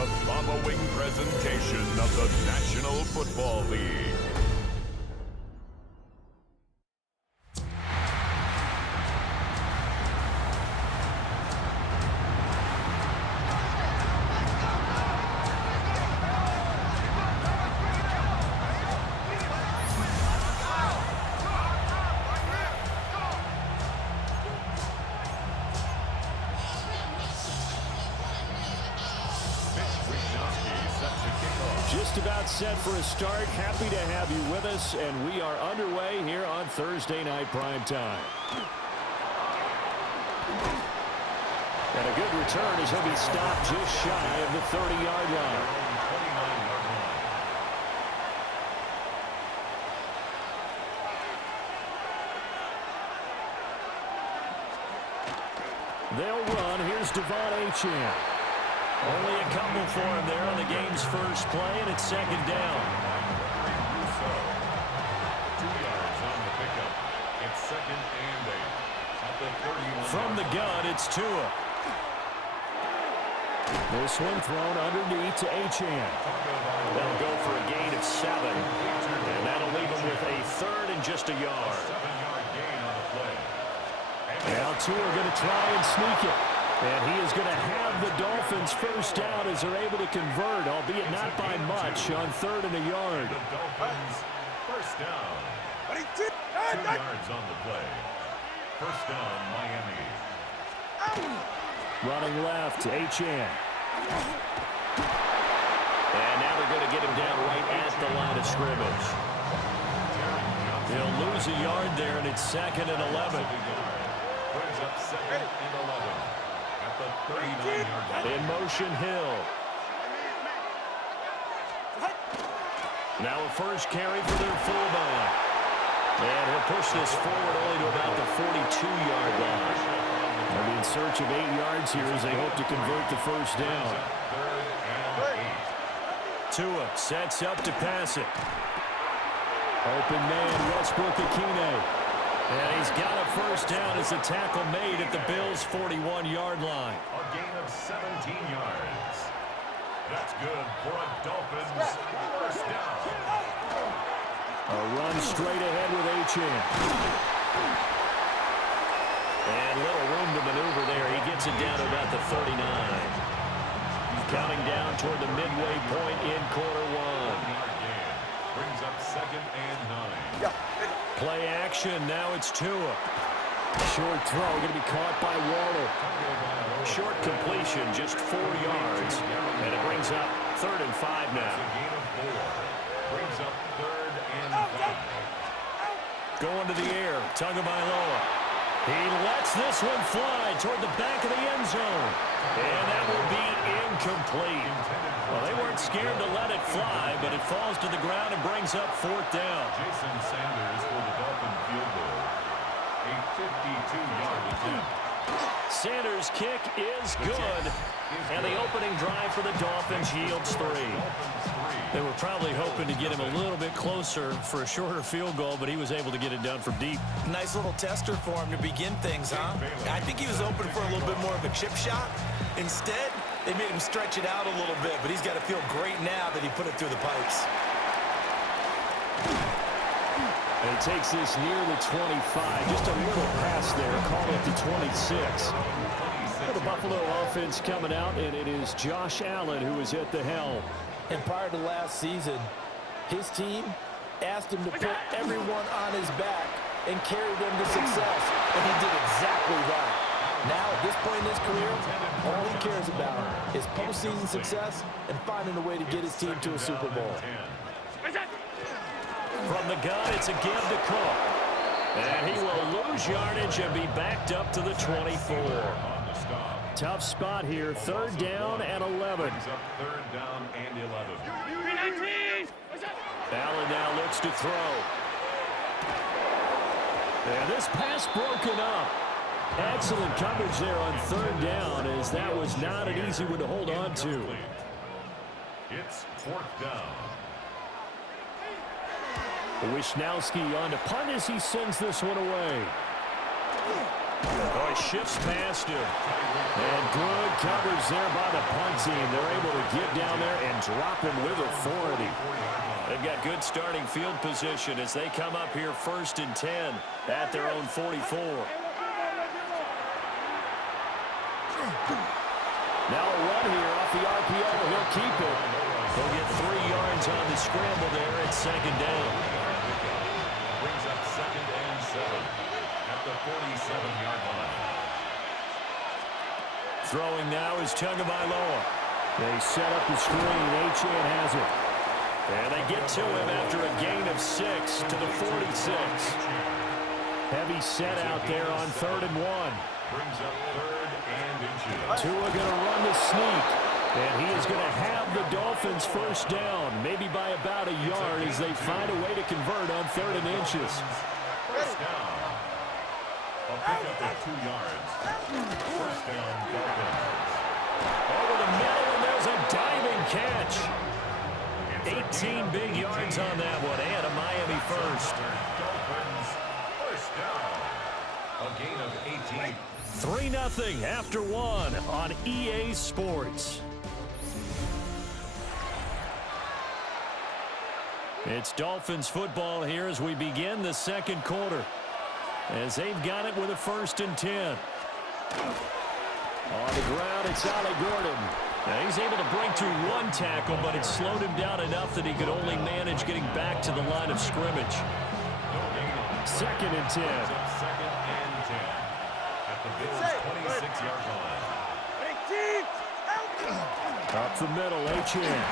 the following presentation of the National Football League. Just about set for a start. Happy to have you with us, and we are underway here on Thursday Night Prime Time. And a good return as he'll be stopped just shy of the 30-yard line. They'll run. Here's Devon Achane. Only a couple for him there on the game's first play, and it's second down. 2 yards on the pickup. It's second and 8. At the 31. From the gun, it's Tua. This one thrown underneath to Achane. They'll go for a gain of 7, and that'll leave him with a third and just a yard. 7-yard gain on the play. Now Tua going to try and sneak it. And he is going to have the Dolphins first down as they're able to convert, albeit not by much, on third and a yard. The Dolphins first down. 2 yards on the play. First down, Miami. Running left, Achane. And now they're going to get him down right at the line of scrimmage. He'll lose a yard there, and it's second and 11. Brings up second and 11. In motion, Hill. Now a first carry for their fullback. And he'll push this forward only to about the 42-yard line. They'll be in search of 8 yards here as they hope to convert the first down. Tua sets up to pass it. Open man, Westbrook-Ikhine. And he's got a first down as the tackle made at the Bills' 41-yard line. A gain of 17 yards. That's good for a Dolphins first down. A run straight ahead with Achane. And little room to maneuver there. He gets it down to about the 39. Counting down toward the midway point in quarter one. Brings up second and 9. Play action. Now it's Tua. Short throw. Going to be caught by Waller. Short completion. Just 4 yards. And it brings up third and 5 now. Gain of 4. Brings up third and 5. Going to the air. Tagovailoa. He lets this one fly toward the back of the end zone. And that will be incomplete. Well, they weren't scared to let it fly, but it falls to the ground and brings up fourth down. Jason Sanders for the Dolphin field goal. A 52-yard attempt. Sanders' kick is good. And the opening drive for the Dolphins yields 3. They were probably hoping to get him a little bit closer for a shorter field goal, but he was able to get it done from deep. Nice little tester for him to begin things, huh? I think he was open for a little bit more of a chip shot. Instead, they made him stretch it out a little bit, but he's got to feel great now that he put it through the pipes. And he takes this near the 25. Just a little pass there. Call it the 26. For the Buffalo offense coming out, and it is Josh Allen who is at the helm. And prior to last season, his team asked him to put everyone on his back and carry them to success, and he did exactly that. Now, at this point in his career, all he cares about is postseason success and finding a way to get his team to a Super Bowl. From the gun, it's a give to Cook. And he will lose yardage and be backed up to the 24. Tough spot here, third down and 11. Third down and 11. Allen now looks to throw. And this pass broken up. Excellent coverage there on third down, as that was not an easy one to hold on to. It's fourth down. Wisnowski on to punt as he sends this one away. Oh, he shifts past him. And good recovers there by the punt team. They're able to get down there and drop him with authority. They've got good starting field position as they come up here 1st and 10 at their own 44. Now a run here off the RPO. He'll keep it. He'll get 3 yards on the scramble there at 2nd down. Brings up 2nd and 7 at the 47-yard line. Throwing now is Tagovailoa. They set up the screen. Achane has it. And they get to him after a gain of 6 to the 46. Heavy set out there on 3rd and 1. Brings up 3rd and inches. Tua going to run the sneak. And he is going to have the Dolphins 1st down, maybe by about a yard as they find a way to convert on 3rd and inches. 1st down. A pickup of 2 yards. 1st down, Dolphins. Over the middle, and there's a diving catch. 18 big yards on that one, and a Miami first. Dolphins, 1st down. A gain of 18. 3-0 after 1 on EA Sports. It's Dolphins football here as we begin the 2nd quarter. As they've got it with a 1st and 10. On the ground, it's Ali Gordon. Now he's able to break through 1 tackle, but it slowed him down enough that he could only manage getting back to the line of scrimmage. 2nd and 10. 2nd and 10 at the Bills' 26-yard line. Up the middle, Achane.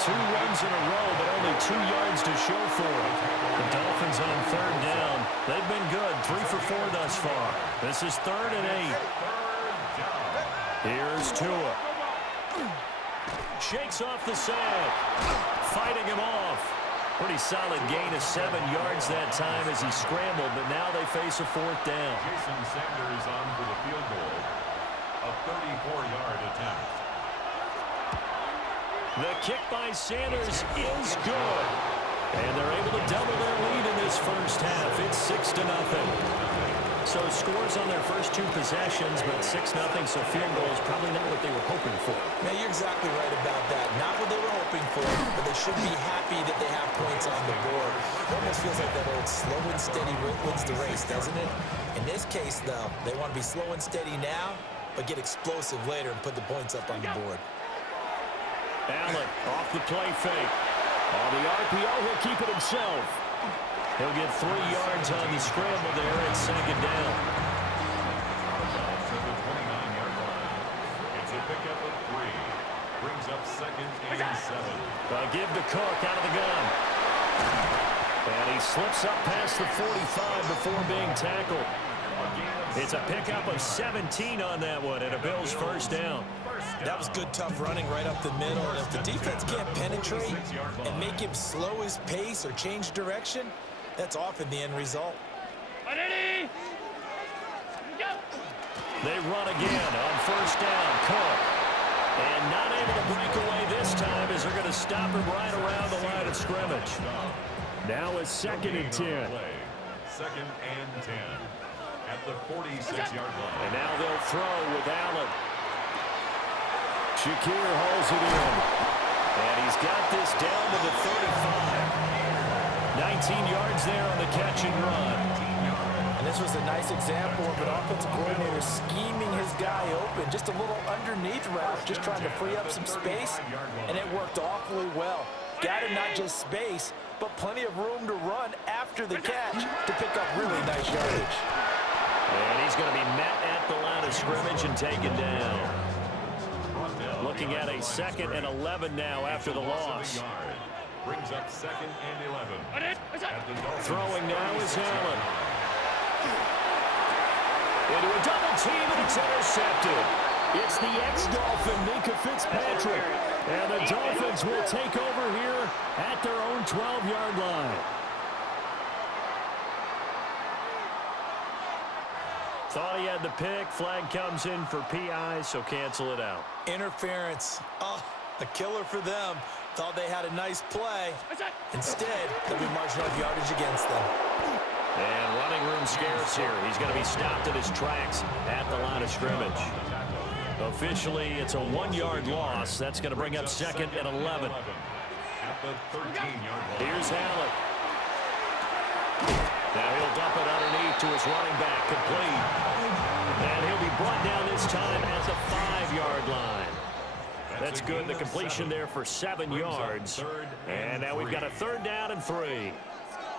2 runs in a row, but only 2 yards to show for it. The Dolphins on 3rd down. They've been good, 3 for 4 thus far. This is 3rd and 8. Here's Tua. Shakes off the sack. Fighting him off. Pretty solid gain of 7 yards that time as he scrambled, but now they face a 4th down. Jason Sanders on for the field goal. A 34-yard attempt. The kick by Sanders is good. And they're able to double their lead in this 1st half. It's 6-0. So scores on their first 2 possessions, but 6-0, so field goal is probably not what they were hoping for. Man, you're exactly right about that. Not what they were hoping for, but they should be happy that they have points on the board. It almost feels like that old slow and steady wins the race, doesn't it? In this case, though, they want to be slow and steady now, but get explosive later and put the points up on the board. Allen off the play fake. On the RPO, he'll keep it himself. He'll get 3 yards on the scramble there at 2nd down. To the 29-yard line. It's a pickup of 3. Brings up 2nd and 7. Give to Cook out of the gun. And he slips up past the 45 before being tackled. It's a pickup of 17 on that one and a Bills 1st down. That was good, tough running right up the middle. And if the defense can't penetrate and make him slow his pace or change direction, that's often the end result. They run again on 1st down. Cook. And not able to break away this time as they're going to stop him right around the line of scrimmage. Now it's 2nd and 10. 2nd and 10 at the 46-yard line. And now they'll throw with Allen. Shakir hauls it in. And he's got this down to the 35. 19 yards there on the catch and run. And this was a nice example of an offensive coordinator scheming his guy open. Just a little underneath route, just trying to free up some space, and it worked awfully well. Got him not just space, but plenty of room to run after the catch to pick up really nice yardage. And he's going to be met at the line of scrimmage and taken down. Looking at a 2nd and 11 now after the loss. Brings up 2nd and 11. Throwing now is Allen. Into a double team, and it's intercepted. It's the ex-Dolphin, Minkah Fitzpatrick. And the Dolphins will take over here at their own 12-yard line. Thought he had the pick. Flag comes in for PI, so cancel it out. Interference. Oh, a killer for them. Thought they had a nice play. Instead, they'll be marching off yardage against them. And running room scarce here. He's going to be stopped in his tracks at the line of scrimmage. Officially, it's a 1-yard loss. That's going to bring up 2nd and 11. At the 13-yard line. Here's Allen. Now he'll dump it underneath to his running back, complete. And he'll be brought down this time at the 5-yard line. That's good. The completion there for 7 yards. And now we've got a 3rd down and 3.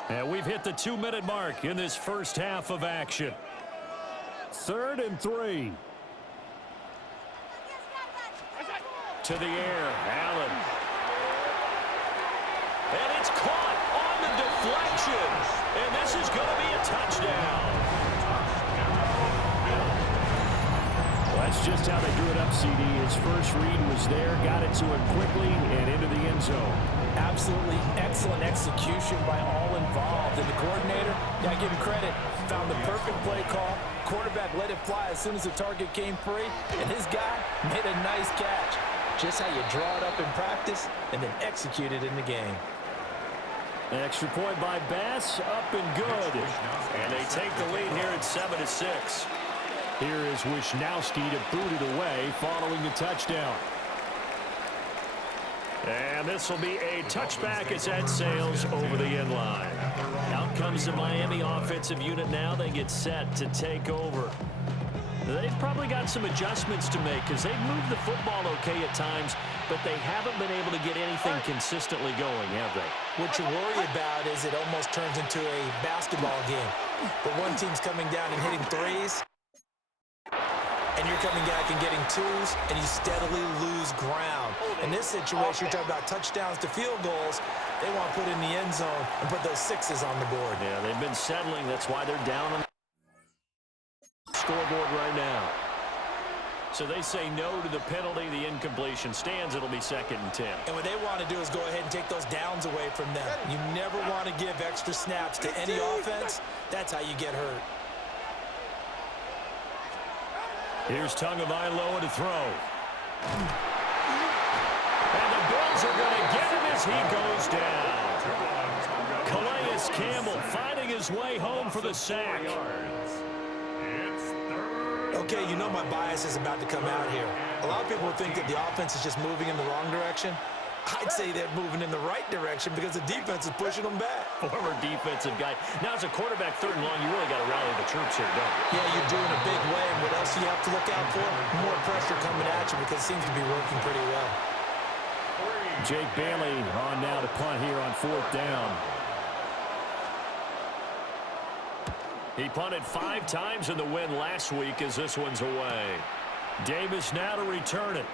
And we've hit the 2-minute mark in this first half of action. 3rd and 3. To the air, Allen. And it's caught on the deflection. And this is going to be a touchdown. Well, that's just how they drew it up, CD. His first read was there, got it to him quickly, and into the end zone. Absolutely excellent execution by all involved. And the coordinator, got to give him credit, found the perfect play call. Quarterback let it fly as soon as the target came free, and his guy made a nice catch. Just how you draw it up in practice and then execute it in the game. An extra point by Bass, up and good. And they take the lead here at 7-6. Here is Wisnowski to boot it away following the touchdown. And this will be a touchback as that sails over the end line. Out comes the Miami offensive unit now. They get set to take over. They've probably got some adjustments to make because they've moved the football okay at times, but they haven't been able to get anything consistently going, have they? What you worry about is it almost turns into a basketball game. But one team's coming down and hitting threes, and you're coming back and getting twos, and you steadily lose ground. In this situation, you're talking about touchdowns to field goals. They want to put in the end zone and put those 6s on the board. Yeah, they've been settling. That's why they're down on the scoreboard right now. So they say no to the penalty. The incompletion stands. It'll be 2nd and 10. And what they want to do is go ahead and take those downs away from them. You never want to give extra snaps to any offense. That's how you get hurt. Here's Tagovailoa to throw. And the Bills are going to get him as he goes down. Calais Campbell finding his way home for the sack. Okay, you know my bias is about to come out here. A lot of people think that the offense is just moving in the wrong direction. I'd say they're moving in the right direction because the defense is pushing them back. Former defensive guy. Now, as a quarterback, 3rd and long, you really got to rally the troops here, don't you? Yeah, you're doing a big way, and what else do you have to look out for? More pressure coming at you because it seems to be working pretty well. Jake Bailey on now to punt here on 4th down. He punted 5 times in the win last week as this one's away. Davis now to return it.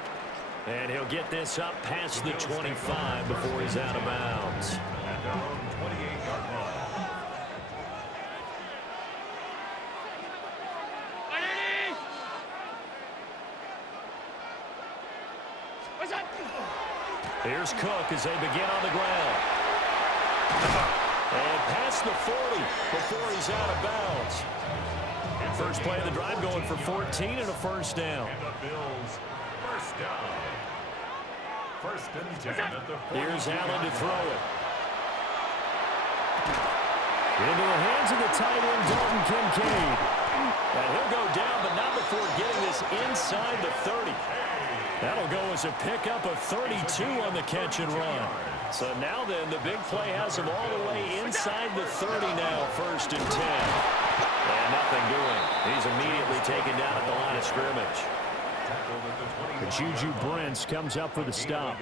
And he'll get this up past the 25 before he's out of bounds. At their own 28-yard line. Here's Cook as they begin on the ground. And past the 40 before he's out of bounds. First play of the drive going for 14 and a 1st down. And the Bills, 1st down. 1st and 10 at the 42. Here's Allen to throw it. Into the hands of the tight end, Dalton Kincaid. And he'll go down, but not before getting this inside the 30. That'll go as a pickup of 32 on the catch and run. So now then, the big play has him all the way inside the 30 now, 1st and 10. And nothing doing. He's immediately taken down at the line of scrimmage. Juju Brents comes up for the stop.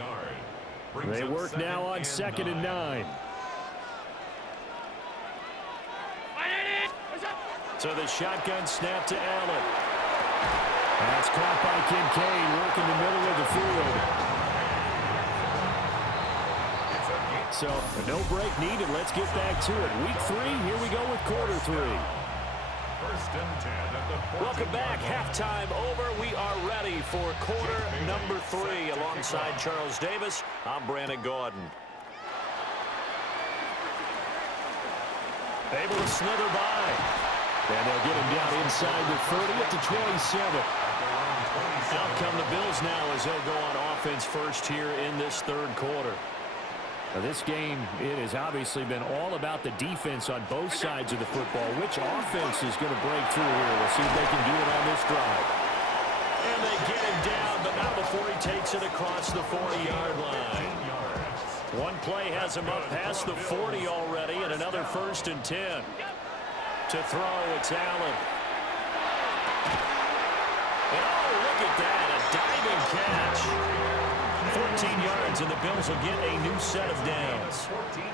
They work now on 2nd and 9. So the shotgun snap to Allen. That's caught by Kincaid, working the middle of the field. So no break needed. Let's get back to it. Week 3, here we go with quarter 3. 1st and 10 at the 14. Welcome back. Halftime over. We are ready for quarter number 3. Alongside Charles Davis, I'm Brandon Gaudin. Able to slither by. And they'll get him down inside the 30 at the 27. Out come the Bills now as they'll go on offense first here in this 3rd quarter. Now this game, it has obviously been all about the defense on both sides of the football. Which offense is going to break through here? We'll see if they can do it on this drive. And they get him down, but not before he takes it across the 40-yard line. One play has him up past the 40 already, and another 1st and 10. To throw, it's Allen. Oh, look at that, a diving catch. 14 yards, and the Bills will get a new set of downs.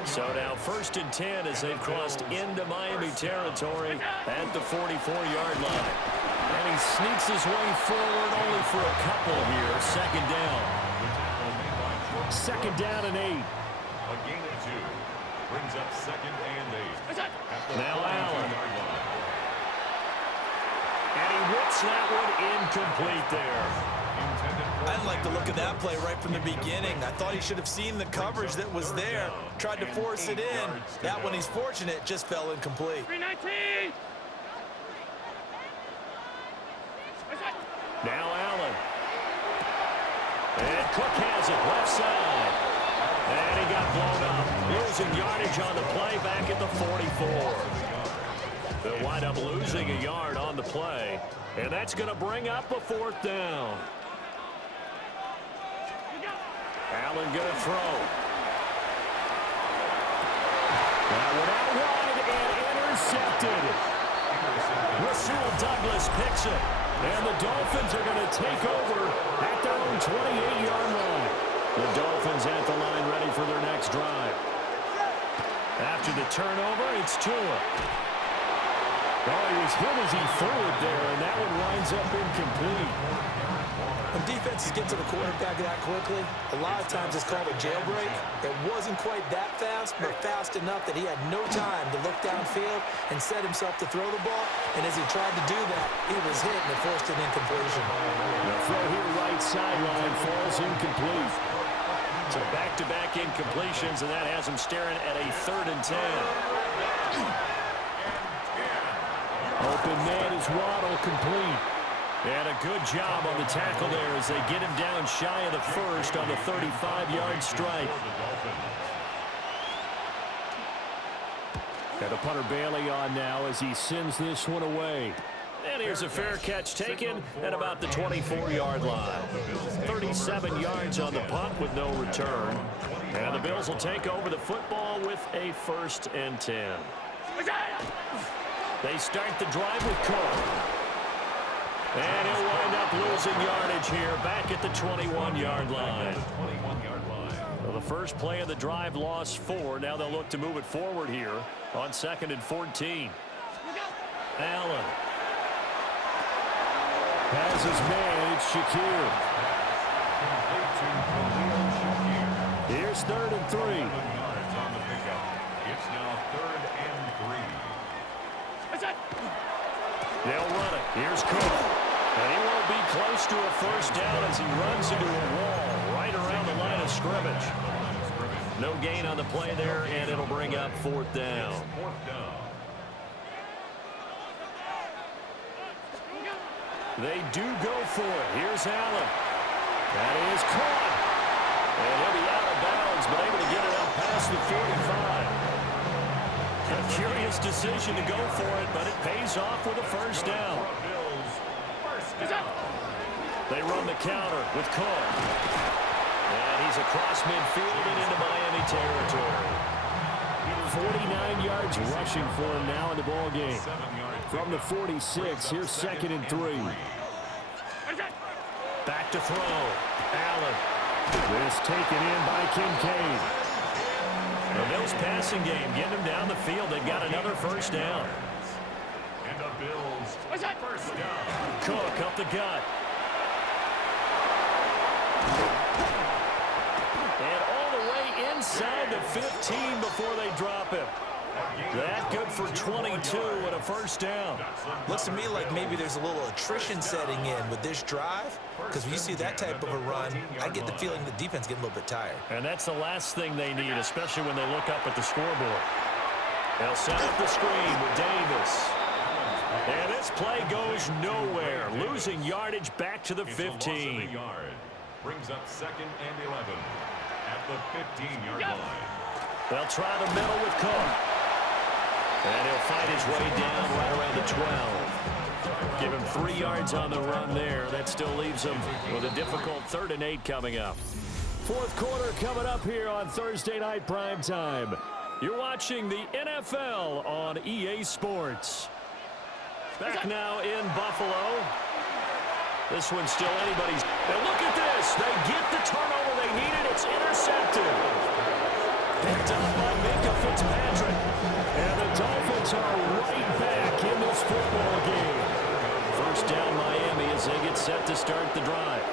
So now 1st and 10 as they've crossed into Miami territory at the 44-yard line. And he sneaks his way forward only for a couple here. 2nd down. 2nd down and 8. A gain of 2. Brings up 2nd and 8. Now Allen. And he whips that one incomplete there. I didn't like the look of that play right from the beginning. I thought he should have seen the coverage that was there, tried to force it in. That one, he's fortunate, just fell incomplete. 319. Now Allen. And Cook has it left side. And he got blown up. Losing yardage on the play back at the 44. They'll wind up losing a yard on the play. And that's going to bring up a 4th down. Allen going to throw. That one out wide and intercepted. Rasul Douglas picks it. And the Dolphins are going to take over at their own 28-yard line. The Dolphins at the line ready for their next drive. After the turnover, it's Tua. Oh, he was hit as he threw it there, and that one winds up incomplete. When defenses get to the quarterback that quickly, a lot of times it's called a jailbreak. It wasn't quite that fast, but fast enough that he had no time to look downfield and set himself to throw the ball. And as he tried to do that, he was hit and it forced an incompletion. The throw here right sideline falls incomplete. So back-to-back incompletions, and that has him staring at a 3rd and 10. Open man is Waddle, complete. And a good job on the tackle there as they get him down shy of the 1st on the 35-yard strike. And the punter Bailey on now as he sends this one away. And here's a fair catch taken at about the 24-yard line. 37 yards on the punt with no return. And the Bills will take over the football with a 1st and 10. They start the drive with Cook. And he'll wind up losing yardage here back at the 21-yard line. Well, the first play of the drive lost 4. Now they'll look to move it forward here on 2nd and 14. Allen has his man. It's Shakir. Here's 3rd and 3. It's now 3rd and 3. They'll run it. Here's Cook. And he won't be close to a 1st down as he runs into a wall right around the line of scrimmage. No gain on the play there, and it'll bring up 4th down. They do go for it. Here's Allen. That is caught. And he'll be out of bounds, but able to get it up past the 45. A curious decision to go for it, but it pays off with a 1st down. They run the counter with Cook. And he's across midfield and into Miami territory. 49 yards rushing for him now in the ball game. From the 46, here's 2nd and 3. Back to throw. Allen. This taken in by Kincaid. The Bills passing game, getting them down the field. They've got another 1st down. And the Bills 1st down. Cook up the gut. And all the way inside the 15 before they drop him. That good for 22 and a 1st down. Looks to me like maybe there's a little attrition setting in with this drive, because when you see that type of a run, I get the feeling the defense getting a little bit tired. And that's the last thing they need, especially when they look up at the scoreboard. They'll set up the screen with Davis. And this play goes nowhere. Losing yardage back to the 15. Brings up 2nd and 11 at the 15-yard line. They'll try the middle with Cook. And he'll fight his way down right around the 12. Give him 3 yards on the run there. That still leaves him with a difficult 3rd and 8 coming up. Fourth quarter coming up here on Thursday Night Primetime. You're watching the NFL on EA Sports. Back now in Buffalo. This one's still anybody's. And look at this. They get the turnover they needed. It's intercepted. Picked up by Minkah Fitzpatrick. And the Dolphins are right back in this football game. First down Miami as they get set to start the drive.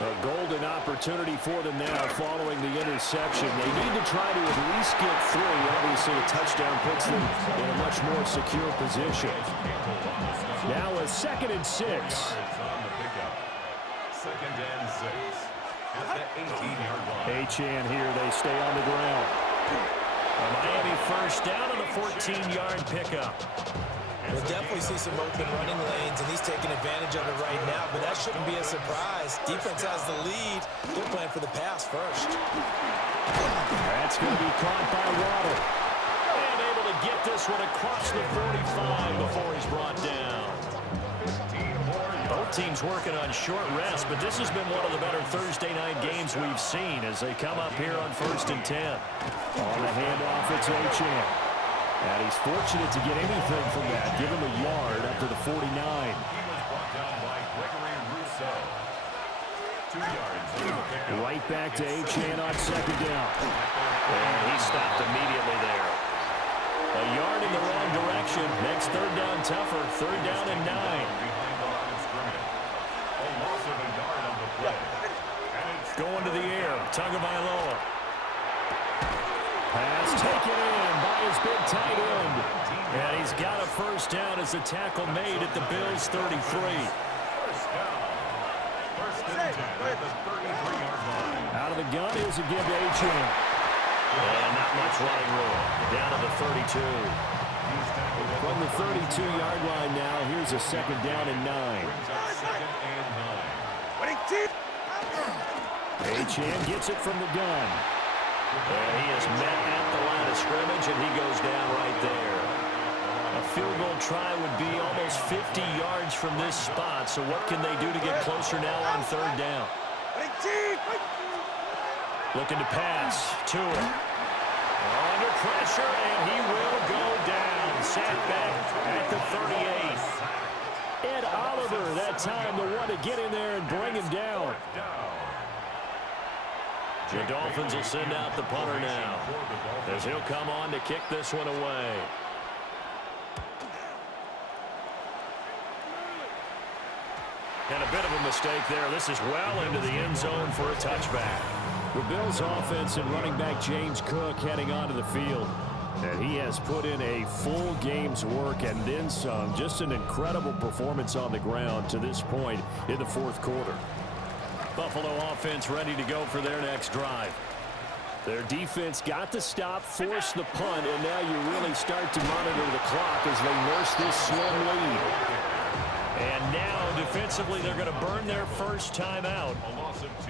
A golden opportunity for them now following the interception. They need to try to at least get 3. Obviously, a touchdown puts them in a much more secure position. Now a 2nd and 6. Second and 6 at the 18-yard line. Achane here. They stay on the ground. A Miami first down on the 14-yard pickup. We'll definitely see some open running lanes, and he's taking advantage of it right now, but that shouldn't be a surprise. Defense has the lead. They're playing for the pass first. That's going to be caught by Waddle. And able to get this one across the 45 before he's brought down. Both teams working on short rest, but this has been one of the better Thursday night games we've seen as they come up here on 1st and 10. On the handoff, it's Achane. And he's fortunate to get anything from that. Give him a yard up to the 49. He was brought down by Gregory Rousseau. 2 yards. Right back to Achane on 2nd down. And he stopped immediately there. A yard in the wrong direction. Next 3rd down tougher. 3rd down and 9. Behind the line of scrimmage. A loss of a yard on the play. And it's Going to the air. Tagovailoa. Pass taken in by his big tight end. And he's got a first down as the tackle made at the Bills' 33. first down. First and 10 at the 33-yard line. Out of the gun is a give to Achane. And not much running room. Down to the 32. From the 32-yard line now, here's a 2nd down and 9. Brings up 2nd and 9. Achane gets it from the gun. And he is met at the line of scrimmage, and he goes down right there. A field goal try would be almost 50 yards from this spot, so what can they do to get closer now on 3rd down? Looking to pass. Tua. Under pressure, and he will go down. Sacked back at the 38. Ed Oliver, that time the one to get in there and bring him down. The Dolphins will send out the punter now as he'll come on to kick this one away. And a bit of a mistake there. This is well into the end zone for a touchback. The Bills offense and running back James Cook heading onto the field. And he has put in a full game's work and then some. Just an incredible performance on the ground to this point in the 4th quarter. Buffalo offense ready to go for their next drive. Their defense got the stop, forced the punt, and now you really start to monitor the clock as they nurse this slim lead. And now, defensively, they're going to burn their first timeout.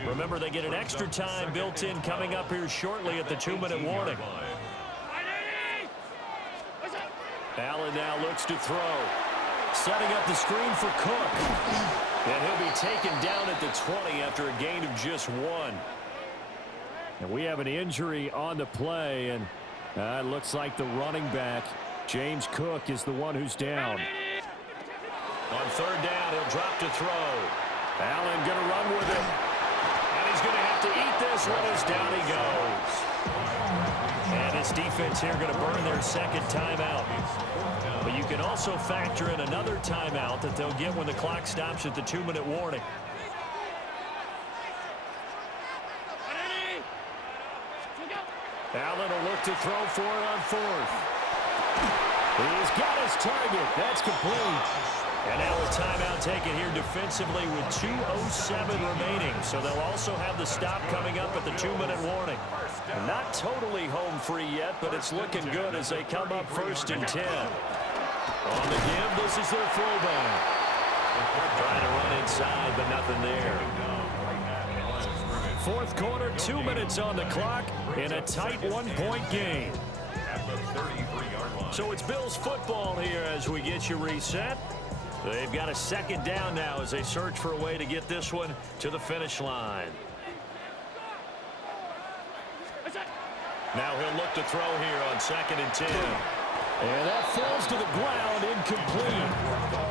Remember, they get an extra time built in coming up here shortly at the 2-minute warning. Allen now looks to throw. Setting up the screen for Cook. And he'll be taken down at the 20 after a gain of just 1. And we have an injury on the play, and it looks like the running back, James Cook, is the one who's down. On 3rd down, he'll drop to throw. Allen going to run with it. And he's going to have to eat this one as down he goes. And his defense here going to burn their 2nd timeout. But you can also factor in another timeout that they'll get when the clock stops at the 2-minute warning. Allen will look to throw for it on 4th. He's got his target. That's complete. And now a timeout taken here defensively with 2:07 remaining. So they'll also have the stop coming up at the 2-minute warning. Not totally home free yet, but it's looking good as they come up 1st and 10. On the give, this is their fullback. Trying to run inside, but nothing there. 4th quarter, 2 minutes on the clock in a tight 1-point game. So it's Bills football here as we get you reset. They've got a second down now as they search for a way to get this one to the finish line. Now he'll look to throw here on 2nd and 10. And that falls to the ground, incomplete.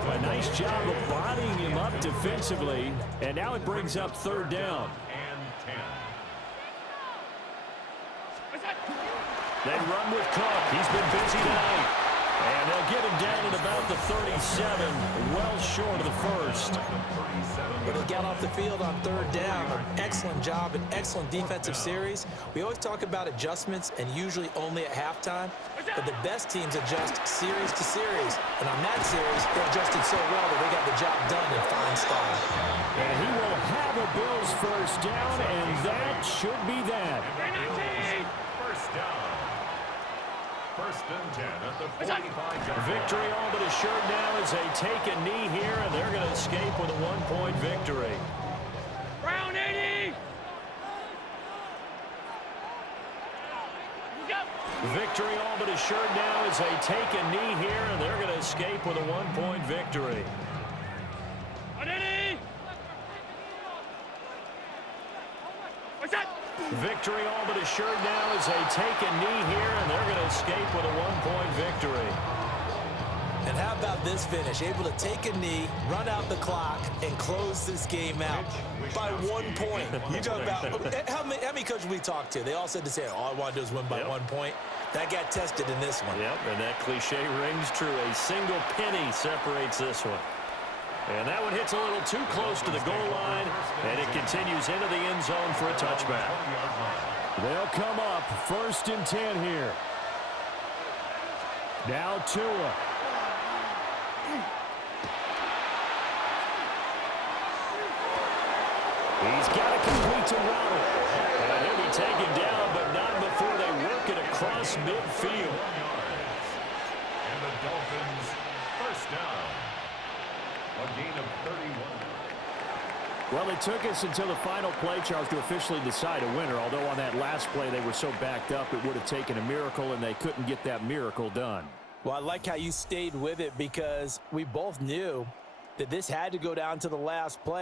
A nice job of bodying him up defensively. And now it brings up 3rd down. And 10. They run with Cook. He's been busy tonight. And they'll get him down at about the 37, well short of the first. But they got off the field on 3rd down. An excellent job, an excellent defensive series. We always talk about adjustments and usually only at halftime. But the best teams adjust series to series. And on that series, they adjusted so well that they got the job done in fine style. And he will have a Bills first down, and that should be that. First down. 1st and 10 at the 45-yard Victory all but assured now as they take a knee here, and they're going to escape with a 1-point victory. Brown 80! Victory all but assured now as they take a knee here, and they're going to escape with a 1-point victory. 180! What's that? Victory all but assured now as they take a knee here, and they're going to escape with a 1-point victory. And how about this finish? Able to take a knee, run out the clock, and close this game out by 1 point. You talk about how many coaches we talked to? They all said the same. All I want to do is win by 1 point. That got tested in this one. Yep, and that cliche rings true. A single penny separates this one. And that one hits a little too close to the goal line, and it continues into the end zone for a touchback. They'll come up 1st and 10 here. Now Tua. He's got to complete to Ronald. And he'll be taken down, but not before they work it across midfield. And the Dolphins first down. A gain of 31. Well, it took us until the final play, Charles, to officially decide a winner. Although on that last play they were so backed up, it would have taken a miracle, and they couldn't get that miracle done. Well, I like how you stayed with it because we both knew that this had to go down to the last play.